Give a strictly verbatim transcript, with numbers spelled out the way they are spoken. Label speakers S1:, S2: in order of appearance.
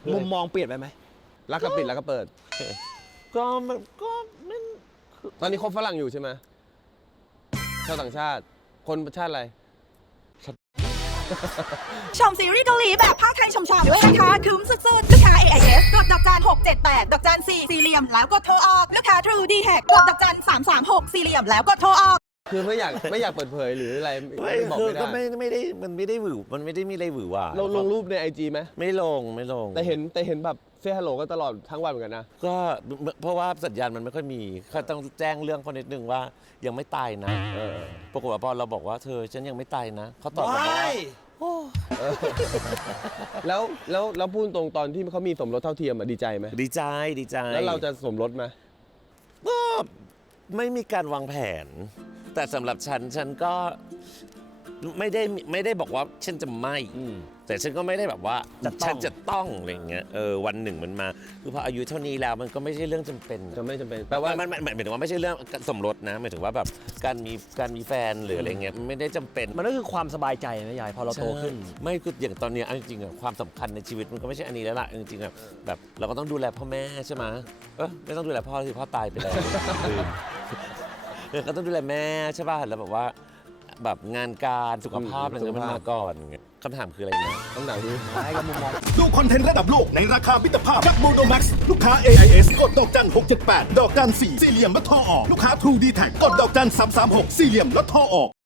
S1: มุมมองเปลี่ยนไปไหม
S2: รักก็ปิดรักก็เปิด
S3: ก็มันก็ไม่
S2: ตอนนี้คบฝรั่งอยู่ใช่ไหมชาวต่างชาติคนชาติอะไร
S4: ชมซีรีส์เกาหลีแบบภาคไทยชมๆด้วยนะคะคุ้มสุดๆลูกค้า เอ ไอ เอส กดดอกจันหกเจ็ดแปดดอกจันสี่สี่เหลี่ยมแล้วกดโทรออกลูกค้า True d แท็กกดดอกจันสามสามหกสี่เหลี่ยมแล้วกดโทรออก
S2: คือไม่อยากไม่อยากเปิดเผยหรืออะไร
S3: ไม่
S2: บอก
S3: คือ
S2: ไม่
S3: ก็
S2: ได้
S3: ไม่ไม่ได้มันไม่ได้หวือมันไม่ได้มีอะไรหวือหว่า
S2: เราลงรูปในไอจีไหม
S3: ไม่ลงไม่ลง
S2: แต่เห็นแต่เห็นแบบเซฮัลโหลก็ตลอดทั้งวันเหมือนกันนะ
S3: ก็เพราะว่าสัญญาณมันไม่ค่อยมีเขาต้องแจ้งเรื่องเขานิดนึงว่ายังไม่ตายนะ
S2: เออ
S3: ปรากฏว่าพอเราบอกว่าเธอฉันยังไม่ตายนะเขาตอบมาว่าโอ้
S2: แล้วแล้วแล้วพูดตรงตอนที่เขามีสมรสเท่าเทียมอะดีใจไหม
S3: ดีใจดีใจ
S2: แล้วเราจะสมรสไหม
S3: ก็ไม่มีการวางแผน แต่สำหรับฉันฉันก็ไม่ได้ไม่ได้บอกว่าฉันจะไม่ แต่ฉันก็ไม่ได้แบบว่าฉันจะต้องอะไรอย่างเงี้ยเออวันหนึ่งมันมาคือพออายุเท่านี้แล้วมันก็ไม่ใช่เรื่องจำเป็น
S2: จะไม่จำเป็น
S3: แปลว่ามันหมายถึงว่าไม่ใช่เรื่องสมรสนะหมายถึงว่าแบบการมีการมีแฟนหรืออะไรเงี้ยมันไม่ได้จำเป็น
S1: มันก็คือความสบายใจนะยายพอเราโตขึ้น
S3: ใช่ไม่คืออย่างตอนเนี้ยเอาจริงๆอะความสำคัญในชีวิตมันก็ไม่ใช่อันนี้แล้วล่ะจริงๆอะแบบเราก็ต้องดูแลพ่อแม่ใช่ไหมเออไม่ต้องดูแลพ่อคือพ่อตายไปแล้วเออก็ต้องดูแลแม่ใช่ป่ะแล้วแบบว่าแบบงานการสุขภาพอะไรเงี้ยมันมาก่อนไงคำถามคืออะไรนะ
S2: ต้องหนังที่
S1: ให้กับมุมมอง
S5: ดูคอนเทนต์ระดับโลกในราคามิตรภาพจากโมโนแม็กซ์ลูกค้า เอ ไอ เอส กดดอกจันหกเจ็ดแปดดอกจันสี่สี่เหลี่ยมแล้วโทรออกลูกค้า True d แท็กกดดอกจันสามสามหกสี่เหลี่ยมแล้วโทรออก